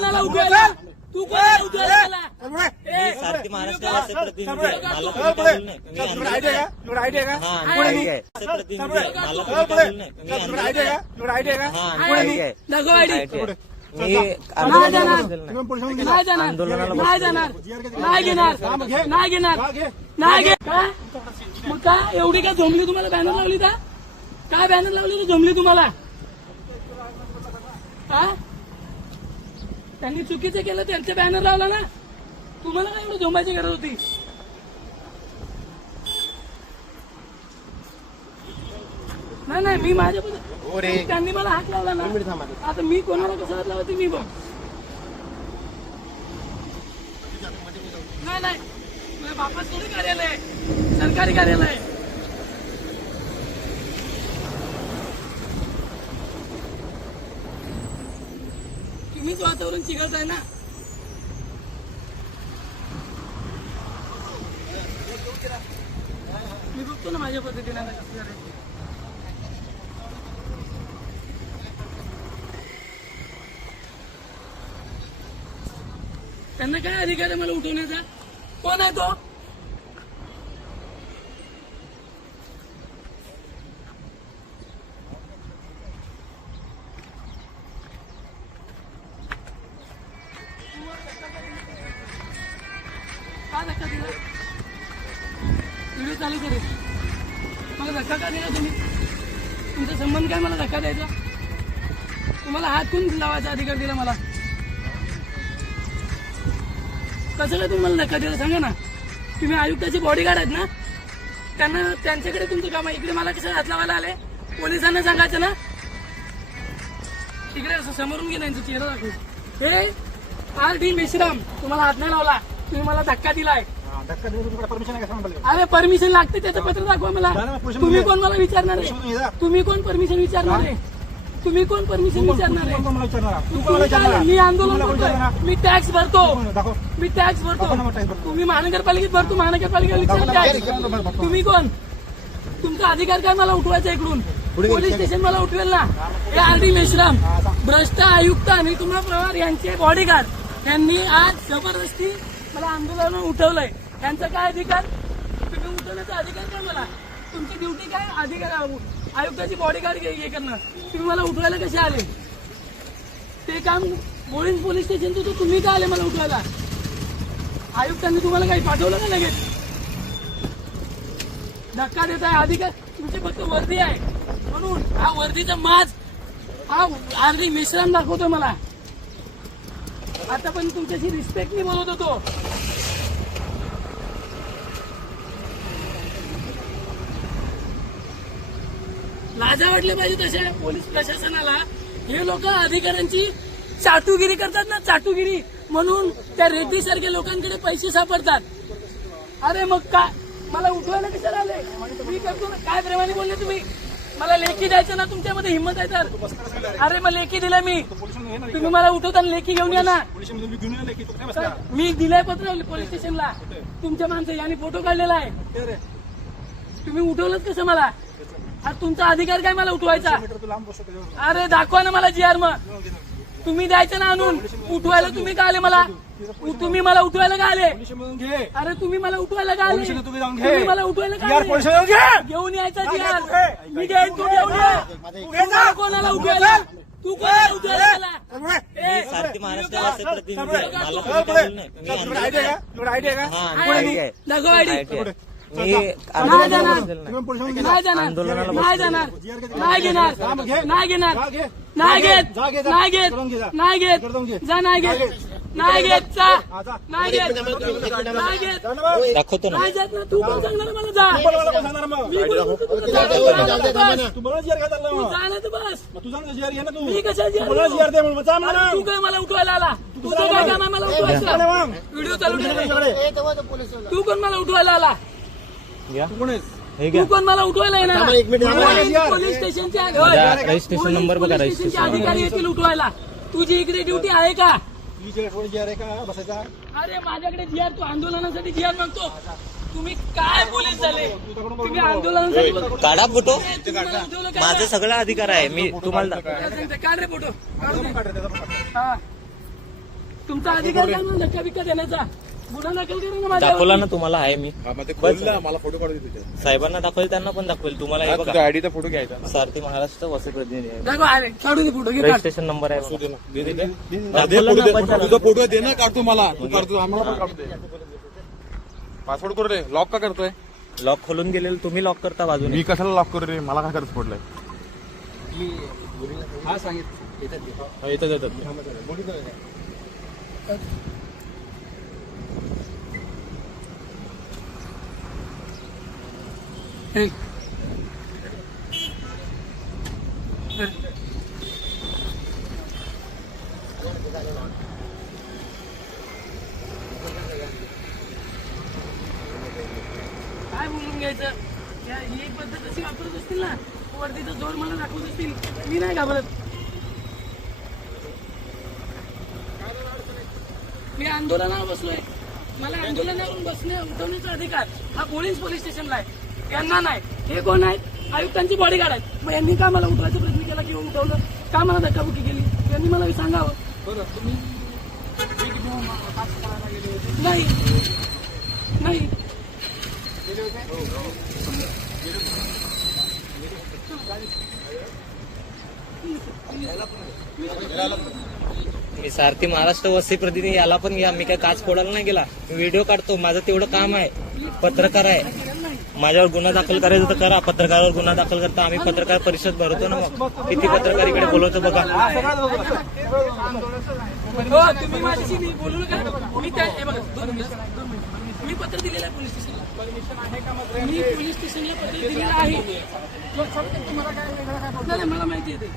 कोणाला उठवायला? तू कोणाला उठवायला? सारथी महाराष्ट्राचे प्रतिनिधी आहे. मला कोणी पुढे बोलू नये. मी तुला आयडिया का? तुला आयडिया का? हा, मी पुढे ठीक आहे. प्रतिनिधी आहे. मला कोणी बोलू नये. मी तुला आयडिया का? तुला आयडिया का? हा, मी पुढे ठीक आहे. दाखव आयडी. पुढे मी नाही जाणार. तुम्ही पोलिसांना गेला. नाही जाणार. आंदोलनाला नाही जाणार. नाही घेणार. नाही घेणार. हा, घे. नाही घे. काय? मग काय एवढी काय झोंबली तुम्हाला बॅनर लावली का? काय बॅनर लावली तर झोंबली तुम्हाला? हा? त्यांनी चुकीचं केलं त्यांचं बॅनर लावला ना. तुम्हाला काय एवढं झोंबायची गरज होती? नाही नाही मी माझ्या त्यांनी मला हात लावला ना. आता मी कोणाला कसं हात लावते मी बघ. नाही नाही माझ्या बापाच थोडी कार्यालय आहे. सरकारी कार्यालय आहे. तुम्हीच वातावरण चिघळताय ना. मी बघतो ना माझ्या पद्धतीने आता कसं करायचं. त्यांना काय अधिकार आहे मला उठवण्याचा? कोण आहे तो? का धक्का दिला? व्हिडिओ चालू करेल. मला धक्का का दिला तुम्ही? तुमचा संबंध काय मला धक्का द्यायचा? तुम्हाला हात कोण लावायचा अधिकार दिला मला? कसं काय तुम्हाला धक्का दिला सांगा ना. तुम्ही आयुक्ताचे बॉडीगार्ड आहेत ना. त्यांना त्यांच्याकडे तुमचं काम आहे. इकडे मला कसं हात लावायला आले? पोलिसांना सांगायचं ना. तिकडे असं समोरून घे त्यांचा चेहरा दाखवू. हे RD मेश्राम तुम्हाला हात नाही लावला. तुम्ही मला धक्का दिलाय. धक्का देऊन तुला परमिशन आहे का सांग मला. अरे परमिशन लागते त्याचं पत्र दाखवा मला. तुम्ही कोण मला विचारणार आहे? तुम्ही कोण परमिशन विचारणार आहे? तुम्ही कोण परमिशन विचारणार आहे? मला विचारणार. तू तुम्ही कोणाला काय? विचारणार? मी आंदोलन करतोय. मी टॅक्स भरतो. दाखव. मी टॅक्स भरतो. तुम्ही महानगरपालिकेत भरतो. महानगरपालिकेला टॅक्स. तुम्ही कोण? तुमचा अधिकार काय मला उठवायचा इकडून? पोलीस स्टेशन मला उठवेल ना. हे RD मेश्राम भ्रष्ट आयुक्त आणि तुम्हाला पवार यांचे बॉडीगार्ड यांनी आज जबरदस्ती मला आंदोलन उठवलंय. यांचा काय अधिकार? तुम्ही उठवण्याचा अधिकार काय मला? तुमची ड्युटी काय? अधिकार आयुक्ताची बॉडीगार्ड हे करणं. तुम्ही मला उठवायला कसे आले? ते काम बोळीन पोलीस स्टेशनचं तर तुम्ही का आले मला उठवायला? आयुक्तांनी तुम्हाला काही पाठवलं का लगेच? धक्का देत आहे अधिकार तुमची फक्त वर्दी आहे म्हणून. हा वर्दीचा माज हा RD मेश्राम दाखवतोय मला. आता पण तुमच्याशी रिस्पेक्टनी बोलत होतो. लाजा वाटले पाहिजे तशा पोलीस प्रशासनाला. हे लोक अधिकाऱ्यांची चाटुगिरी करतात ना. चाटुगिरी म्हणून त्या रेड्डी सारख्या लोकांकडे पैसे सापडतात. अरे मग काय मला उठवायला कशाला आले? मी करतो ना. काय प्रेमाने बोलले तुम्ही? मला लेखी द्यायचं ना. तुमच्यामध्ये हिंमत आहे तर. अरे मग लेखी दिलं मी. तुम्ही मला उठवताना लेखी घेऊन या ना. मी दिलंय पत्र पोलीस स्टेशनला. तुमच्या माणसं यांनी फोटो काढलेला आहे. तुम्ही उठवलंच कसं मला? आज तुमचा अधिकार काय मला उठवायचा? अरे दाखवा ना मला GR. मग तुम्ही द्यायचं ना आणून. उठवायला तुम्ही का आले मला? तुम्ही मला उठवायला का आले? अरे तुम्ही मला उठवायला का आले? तुम्ही मला उठवायला का आले? घेऊन यायचा GR. मी घेईन. तू घेऊन ये. तू कोणाला उठवायला? तू कोणाला उठवायला मला? सारथी महाराष्ट्राचे प्रतिनिधी आहे. मला कोणी बोलू नये. मी तुला आयडिया का? तुला आयडिया का? हा, मी ठीक आहे. दाखव आयडी. मी नाही जाणार. तुम्ही पोलिसांना गेला. नाही जाणार. आंदोलनाला नाही जाणार. नाही घेणार. नाही घेणार. नाही घेत. नाही घेत. नाही घेत. जा. नाही घेत. नाही घेत. जा. नाही घेत. नाही घेत. दाखवतो ना. नाही जात ना. तू कोण सांगणार मला जा? मी बोलतो तू जा ना तर बस. मी कशा तू काय मला उठवायला आला? तुझं काय काम आहे मला उठवायचं? व्हिडिओ चालू ठेव. तू कोण मला उठवायला आला? तू कोण मला उठवायला येणार? पोलीस स्टेशनचे रजिस्ट्रेशन नंबर बघा. स्टेशनचे अधिकारी येतील उठवायला. तुझी इकडे ड्युटी आहे का? अरे माझ्याकडे GR. तू आंदोलनासाठी GR मागतो. तुम्ही काय पोलीस झाले? तुम्ही आंदोलनासाठी काढा फोटो. तुम्हाला उठवलं काय? माझा सगळा अधिकार आहे. मी तुम्हाला काढ रे फोटो. हा तुमचा अधिकार आहे ना धक्का बिक्का देण्याचा. गुन्हा दाखल करा ना माझ्यावर. दाखवला ना तुम्हाला आहे मी मला फोटो काढू दे तुझ्या साहेबांना दाखवेल त्यांना पण दाखवेल तुम्हाला हे बघा आयडीचा फोटो घ्यायचा सारथी महाराष्ट्र वसई प्रतिनिधी आहे दाखव, अरे काढू दे फोटो घे काढ. रजिस्ट्रेशन नंबर आहे बघा. फोटो दे. तुझा फोटो दे ना काढतो मला तू काढतो आम्हाला पण काढू दे पासवर्ड करू रे लॉक का करतोय लॉक खोलून गेलेलं तुम्ही लॉक करता बाजूने. मी कशाला लॉक करू रे मला काय करत फोडलंय येतात येतात हे. काय बोलून घ्यायचं ही एक पद्धत अशी वापरत असतील ना वरतीचा जोर मला दाखवत असतील मी नाही घाबरत. मी आंदोलनावर बसलोय. मला आंदोलनावरून बसणे उठवण्याचा अधिकार हा पोलीस स्टेशनला आहे. यांना नाही. हे कोण आहेत? आयुक्तांची बॉडीगार्ड आहेत. मग यांनी का मला उठवायचा प्रयत्न केला किंवा उठवलं का मला धक्काबुक्की केली यांनी मला सांगावं. नाही नाही मी सारथी महाराष्ट्र वसई प्रतिनिधी याला पण घ्या. मी काय काच फोडायला नाही गेला. मी व्हिडिओ काढतो. माझं तेवढं काम आहे. पत्रकार आहे. माझ्यावर गुन्हा दाखल करायचा तर करा. पत्रकारावर गुन्हा दाखल करता आम्ही पत्रकार परिषद भरवतो ना. मग किती पत्रकार इकडे बोलवतो बघा. हो तुम्ही माझ्याशी नाही बोलू नका. मी त्या हे बघा 2 मिनिटं. मी पत्र दिलेलं आहे पोलीस स्टेशनला. मी पोलीस स्टेशनला पत्र दिलेलं आहे. नाही, मला माहिती आहे ते.